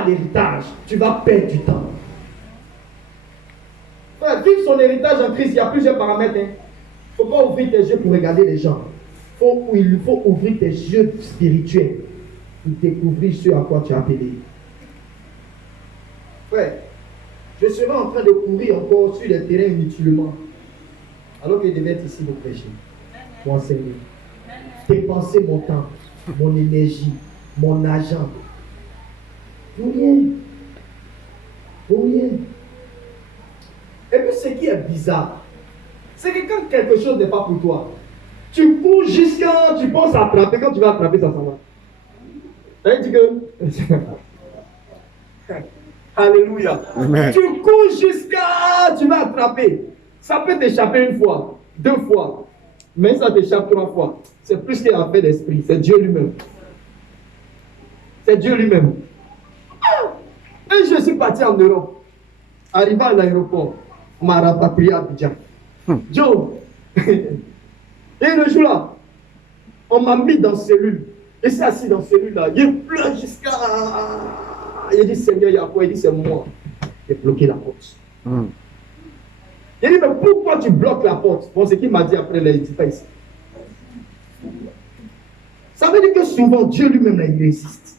pas l'héritage, tu vas perdre du temps. Frère, vivre son héritage en Christ, il y a plusieurs paramètres. Il ne faut pas ouvrir tes yeux pour regarder les gens. Il faut ouvrir tes yeux spirituels pour découvrir ce à quoi tu es appelé. Frère, je serai en train de courir encore sur les terrains inutilement, alors que je devais être ici pour prêcher, pour enseigner. Dépenser mon temps, mon énergie, mon argent. Pour rien. Pour rien. Et puis ce qui est bizarre, c'est que quand quelque chose n'est pas pour toi, tu cours jusqu'à, tu penses attraper, quand tu vas attraper, ça s'en va. Ça veut dire que... Alléluia. Amen. Tu cours jusqu'à, tu vas attraper. Ça peut t'échapper une fois, 2 fois, mais ça t'échappe 3 fois. C'est plus qu'il y a fait d'esprit, c'est Dieu lui-même. C'est Dieu lui-même. Et je suis parti en Europe. Arrivé à l'aéroport, on m'a rapatrié à Abidjan. Joe. Et le jour-là, on m'a mis dans cellule. Et c'est assis dans cellule-là. Il pleure jusqu'à... Il dit, Seigneur, il y a quoi? Il dit, c'est moi. J'ai bloqué la porte. Il dit, mais pourquoi tu bloques la porte? Bon, c'est qu'il m'a dit après, il dit pas ici. Ça veut dire que souvent, Dieu lui-même, là, il résiste.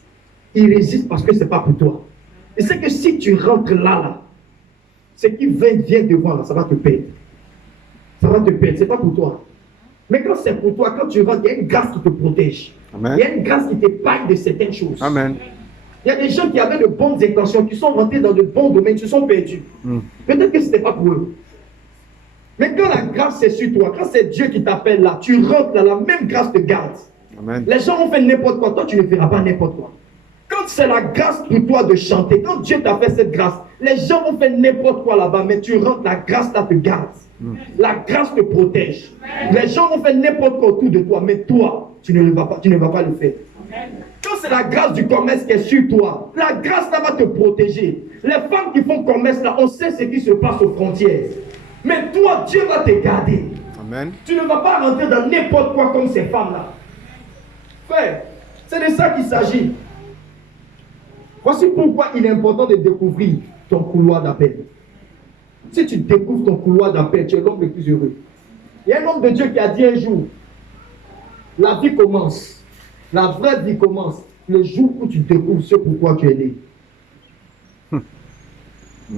Il résiste parce que ce n'est pas pour toi. Et c'est que si tu rentres là, ce qui vient devant, là, ça va te perdre. Ça va te perdre, ce n'est pas pour toi. Mais quand c'est pour toi, quand tu rentres, il y a une grâce qui te protège. Amen. Il y a une grâce qui t'épargne de certaines choses. Amen. Il y a des gens qui avaient de bonnes intentions, qui sont rentrés dans de bons domaines, qui se sont perdus. Peut-être que ce n'était pas pour eux. Mais quand la grâce est sur toi, quand c'est Dieu qui t'appelle là, tu rentres là, la même grâce te garde. Amen. Les gens ont fait n'importe quoi, toi tu ne feras pas n'importe quoi. Quand c'est la grâce pour toi de chanter, quand Dieu t'a fait cette grâce, les gens ont fait n'importe quoi là-bas, mais tu rentres, la grâce là te garde. La grâce te protège. Les gens ont fait n'importe quoi autour de toi, mais toi, tu ne vas pas le faire. Quand c'est la grâce du commerce qui est sur toi, la grâce là va te protéger. Les femmes qui font commerce là, on sait ce qui se passe aux frontières. Mais toi, Dieu va te garder. Amen. Tu ne vas pas rentrer dans n'importe quoi comme ces femmes-là. Frère, c'est de ça qu'il s'agit. Voici pourquoi il est important de découvrir ton couloir d'appel. Si tu découvres ton couloir d'appel, tu es l'homme le plus heureux. Il y a un homme de Dieu qui a dit un jour, la vie commence, la vraie vie commence le jour où tu découvres ce pourquoi tu es né.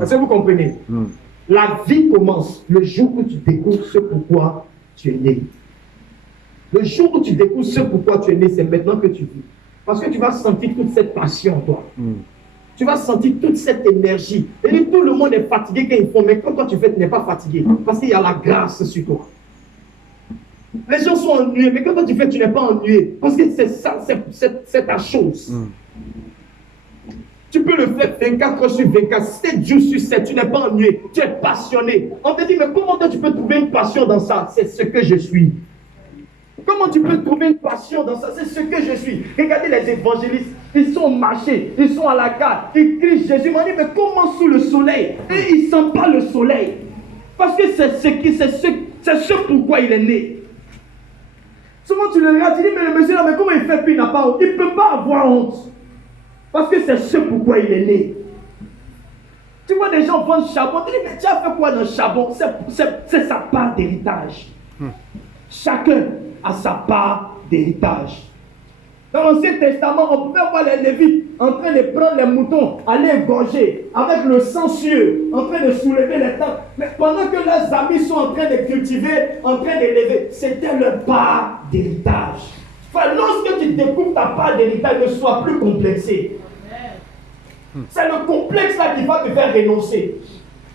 Est-ce que vous comprenez? La vie commence le jour où tu découvres ce pourquoi tu es né. Le jour où tu découvres ce pourquoi tu es né, c'est maintenant que tu vis. Parce que tu vas sentir toute cette passion en toi. Tu vas sentir toute cette énergie. Et tout le monde est fatigué quand ils font, mais quand toi tu fais, tu n'es pas fatigué. Parce qu'il y a la grâce sur toi. Les gens sont ennuyés, mais quand toi tu fais, tu n'es pas ennuyé. Parce que c'est ça, c'est ta chose. Tu peux le faire 24 heures sur 24, 7 jours sur 7, tu n'es pas ennuyé, tu es passionné. On te dit, mais comment toi tu peux trouver une passion dans ça? C'est ce que je suis. Comment tu peux trouver une passion dans ça? C'est ce que je suis. Regardez les évangélistes, ils sont marchés, ils sont à la gare, ils crient Jésus. Ils m'ont dit, mais comment sous le soleil? Et ils ne sentent pas le soleil. Parce que c'est ce pourquoi il est né. Souvent tu le regardes, tu dis, mais le monsieur là, mais comment il fait puis il n'a pas honte? Il ne peut pas avoir honte. Parce que c'est ce pourquoi il est né. Tu vois des gens vendent charbon, tu dis, mais tu as fait quoi dans le charbon? C'est sa part d'héritage. Chacun a sa part d'héritage. Dans l'Ancien Testament, on pouvait voir les Lévites en train de prendre les moutons, aller égorger, avec le sang sueux, en train de soulever les tentes. Mais pendant que leurs amis sont en train de cultiver, en train d'élever, c'était leur part d'héritage. Enfin, lorsque tu découvres ta part d'héritage, ne sois plus complexé. C'est le complexe là qui va te faire renoncer.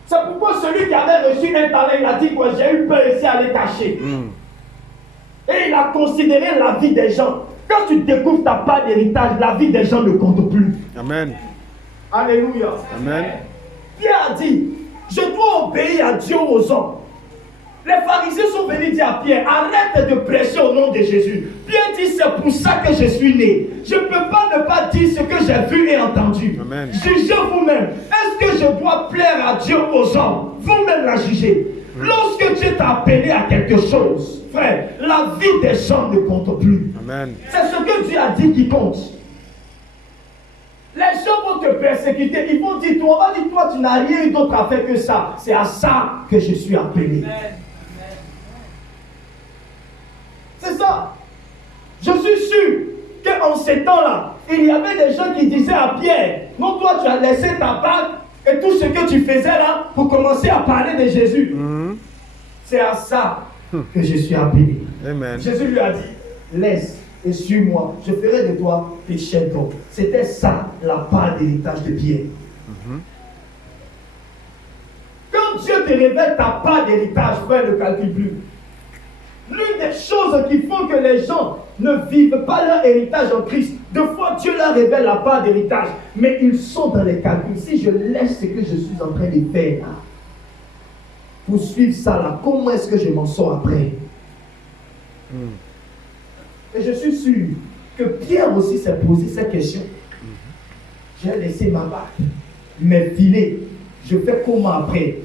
C'est pourquoi celui qui avait reçu un talent, il a dit quoi, j'ai eu peur ici à les cacher. Et il a considéré la vie des gens. Quand tu découvres ta part d'héritage, la vie des gens ne compte plus. Amen. Alléluia. Amen. Pierre a dit, je dois obéir à Dieu aux hommes. Les pharisiens sont venus dire à Pierre, arrête de prêcher au nom de Jésus. Pierre dit, c'est pour ça que je suis né. Je ne peux pas ne pas dire ce que j'ai vu et entendu. Amen. Jugez vous-même. Est-ce que je dois plaire à Dieu aux hommes? Vous-même la jugez. Lorsque Dieu t'a appelé à quelque chose, frère, la vie des gens ne compte plus. Amen. C'est ce que Dieu a dit qui compte. Les gens vont te persécuter. Ils vont dire, toi, on va dire, toi, tu n'as rien d'autre à faire que ça. C'est à ça que je suis appelé. C'est ça. Je suis sûr qu'en ces temps-là, il y avait des gens qui disaient à Pierre, non, toi, tu as laissé ta bague et tout ce que tu faisais là pour commencer à parler de Jésus. C'est à ça que je suis appelé. Amen. Jésus lui a dit, laisse et suis-moi, je ferai de toi pécheur d'homme. C'était ça la part d'héritage de Pierre. Quand Dieu te révèle ta part d'héritage, frère, ne calcule plus. L'une des choses qui font que les gens ne vivent pas leur héritage en Christ, deux fois Dieu leur révèle la part d'héritage, mais ils sont dans les calculs. Si je laisse ce que je suis en train de faire là, pour suivre ça là, comment est-ce que je m'en sors après? Et je suis sûr que Pierre aussi s'est posé cette question. J'ai laissé ma bague, mes filets, je fais comment après?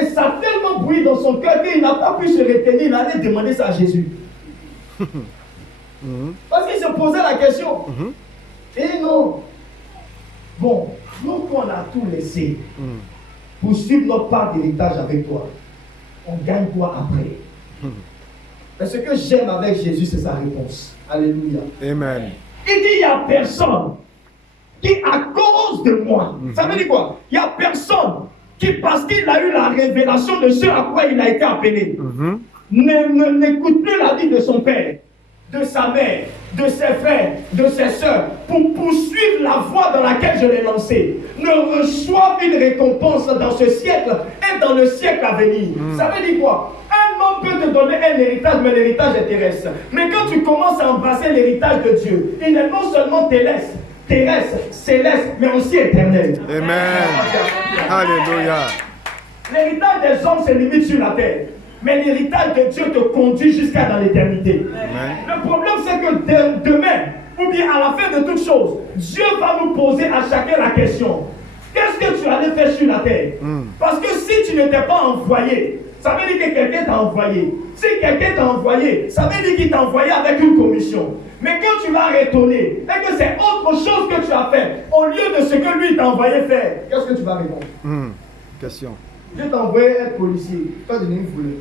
Et ça a tellement brûlé dans son cœur qu'il n'a pas pu se retenir, il allait demander ça à Jésus. Parce qu'il se posait la question. Et non. Bon, nous qu'on a tout laissé pour suivre notre part d'héritage avec toi, on gagne quoi après? Mais ce que j'aime avec Jésus, c'est sa réponse. Alléluia. Amen. Il dit, il n'y a personne qui, à cause de moi, ça veut dire quoi? Il n'y a personne qui, parce qu'il a eu la révélation de ce à quoi il a été appelé, n'écoute plus la vie de son père, de sa mère, de ses frères, de ses soeurs, pour poursuivre la voie dans laquelle je l'ai lancé, ne reçoive une récompense dans ce siècle et dans le siècle à venir. Ça veut dire quoi? Un homme peut te donner un héritage, mais l'héritage est terrestre. Mais quand tu commences à embrasser l'héritage de Dieu, il est non seulement terrestre, céleste, mais aussi éternel. Amen. Alléluia. L'héritage des hommes se limite sur la terre. Mais l'héritage de Dieu te conduit jusqu'à dans l'éternité. Le problème, c'est que demain, ou bien à la fin de toute chose, Dieu va nous poser à chacun la question. Qu'est-ce que tu allais faire sur la terre? Parce que si tu n'étais pas envoyé, ça veut dire que quelqu'un t'a envoyé. Si quelqu'un t'a envoyé, ça veut dire qu'il t'a envoyé avec une commission. Mais quand tu vas retourner, et que c'est autre chose que tu as fait, au lieu de ce que lui t'a envoyé faire, qu'est-ce que tu vas répondre? Question. Dieu t'a envoyé être policier. Toi, tu n'es une voleur.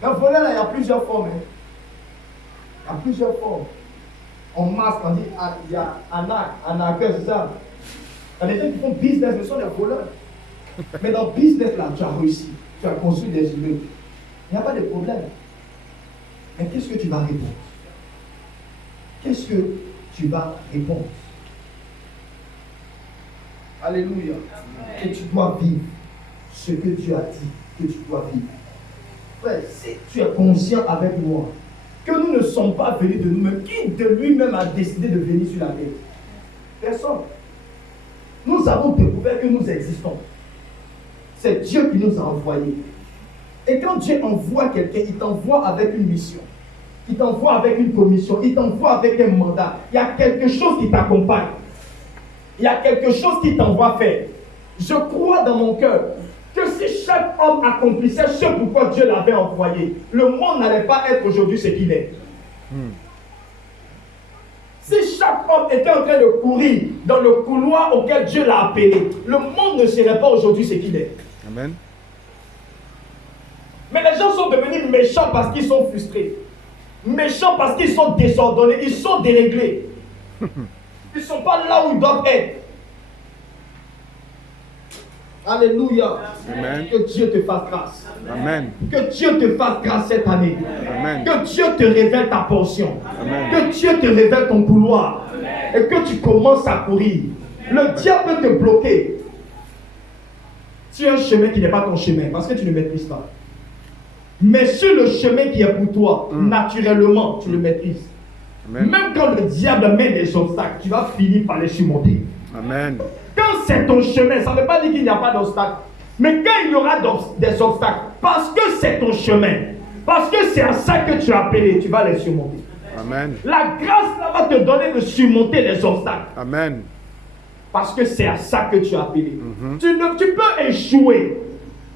Le volet là, il y a plusieurs formes. Il y a plusieurs formes. En masque, on dit, il y a arnaqueur, c'est ça. Il y a des gens qui font business, mais ce sont des voleurs. Mais dans le business là, tu as réussi. Tu as construit des immeubles. Il n'y a pas de problème. Mais qu'est-ce que tu vas répondre? Qu'est-ce que tu vas répondre? Alléluia. Et tu dois vivre ce que Dieu a dit que tu dois vivre. Frère, si tu es conscient avec moi que nous ne sommes pas venus de nous-mêmes, qui de lui-même a décidé de venir sur la terre? Personne. Nous avons découvert que nous existons. C'est Dieu qui nous a envoyés. Et quand Dieu envoie quelqu'un, il t'envoie avec une mission. Il t'envoie avec une commission. Il t'envoie avec un mandat. Il y a quelque chose qui t'accompagne. Il y a quelque chose qui t'envoie faire. Je crois dans mon cœur que si chaque homme accomplissait ce pourquoi Dieu l'avait envoyé, le monde n'allait pas être aujourd'hui ce qu'il est. Si chaque homme était en train de courir dans le couloir auquel Dieu l'a appelé, le monde ne serait pas aujourd'hui ce qu'il est. Amen. Mais les gens sont devenus méchants parce qu'ils sont frustrés. Méchants parce qu'ils sont désordonnés, ils sont déréglés. Ils ne sont pas là où ils doivent être. Alléluia. Amen. Que Dieu te fasse grâce. Amen. Que Dieu te fasse grâce cette année. Amen. Que Dieu te révèle ta portion. Amen. Que Dieu te révèle ton couloir. Et que tu commences à courir. Le diable peut te bloquer. Tu as un chemin qui n'est pas ton chemin parce que tu ne maîtrises pas. Mais sur le chemin qui est pour toi, naturellement, tu le maîtrises. Amen. Même quand le diable met des obstacles, tu vas finir par les surmonter. Amen. Quand c'est ton chemin, ça ne veut pas dire qu'il n'y a pas d'obstacle. Mais quand il y aura des obstacles, parce que c'est ton chemin, parce que c'est à ça que tu as appelé, tu vas les surmonter. Amen. La grâce là, va te donner de surmonter les obstacles. Amen. Parce que c'est à ça que tu as appelé. Tu peux échouer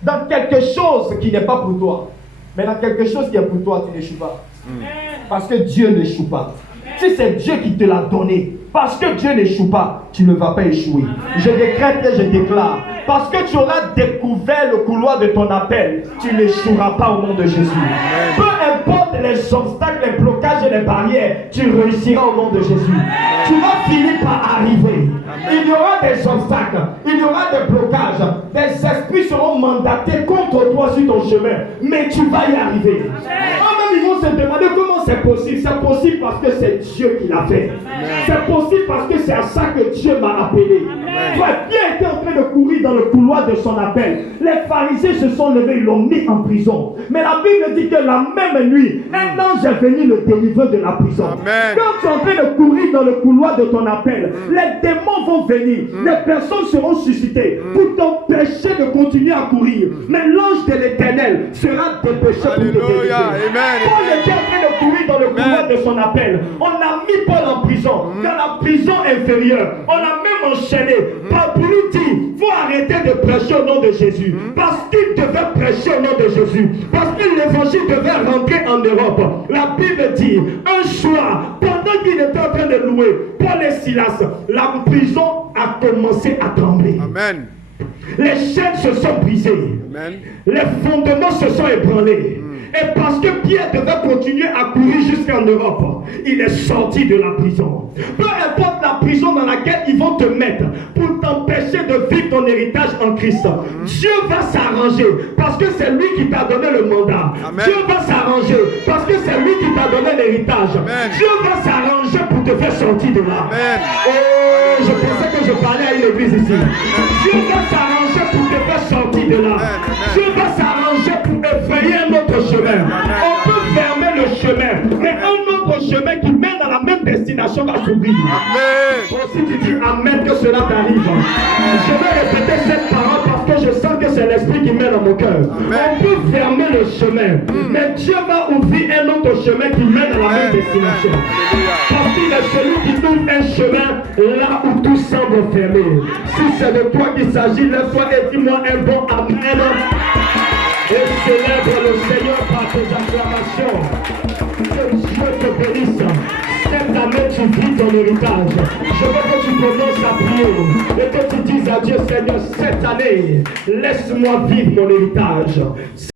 dans quelque chose qui n'est pas pour toi. Mais dans quelque chose qui est pour toi, tu n'échoues pas. Parce que Dieu n'échoue pas. si c'est Dieu qui te l'a donné, parce que Dieu n'échoue pas, tu ne vas pas échouer. Je décrète et je déclare, parce que tu auras découvert le couloir de ton appel, tu n'échoueras pas au nom de Jésus. Peu importe les obstacles, les blocages et les barrières, tu réussiras au nom de Jésus. Tu vas finir par arriver. Il y aura des obstacles, il y aura des blocages, des esprits seront mandatés contre toi sur ton chemin, mais tu vas y arriver. Même ils vont se demander comment c'est possible. C'est possible parce que c'est Dieu qui l'a fait. C'est possible parce que c'est à ça que Dieu m'a appelé. Pierre était en train de courir dans le couloir de son appel. Les pharisiens se sont levés, ils l'ont mis en prison. Mais la Bible dit que la même nuit, un ange est venu le délivrer de la prison. Amen. Quand tu es en train de courir dans le couloir de ton appel, les démons vont venir, les personnes seront suscitées pour t'empêcher de continuer à courir. Mais l'ange de l'Éternel sera dépêché pour te délivrer. Paul était en train de courir dans le couloir de son appel. On a mis Paul en prison, dans la prison inférieure. On l'a même enchaîné. Pour lui dire, il faut arrêter de prêcher au nom de Jésus. Parce qu'il devait prêcher au nom de Jésus. Parce que l'évangile devait rentrer en Europe. La Bible dit, un soir, pendant qu'il était en train de louer Paul et Silas, la prison a commencé à trembler. Amen. Les chaînes se sont brisées. Amen. Les fondements se sont ébranlés. Et parce que Pierre devait continuer à courir jusqu'en Europe, il est sorti de la prison. Peu importe la prison dans laquelle ils vont te mettre pour t'empêcher de vivre ton héritage en Christ, Dieu va s'arranger parce que c'est lui qui t'a donné le mandat. Amen. Dieu va s'arranger parce que c'est lui qui t'a donné l'héritage. Dieu va s'arranger pour te faire sortir de là. Amen. Oh, je pensais que je parlais à une église ici. Dieu va s'arranger pour te faire sortir de là. Dieu va s'arranger pour effrayer un autre chemin. On peut fermer le chemin, mais un autre chemin qui mène à la même destination va s'ouvrir. Oh, si tu dis Amen, que cela t'arrive. Je vais répéter cette parole parce que je sens que c'est l'esprit qui mène dans mon cœur. On peut fermer le chemin, mais Dieu va ouvrir un autre chemin qui mène à la même destination. Parce qu'il est celui qui ouvre un chemin là où tout semble fermé. Si c'est de toi qu'il s'agit, lève-toi et dis-moi un bon Amen. Et célèbre le Seigneur par tes acclamations. Que Dieu te bénisse. Cette année, tu vis ton héritage. Je veux que tu commences à prier et que tu dises à Dieu, Seigneur, cette année, laisse-moi vivre mon héritage.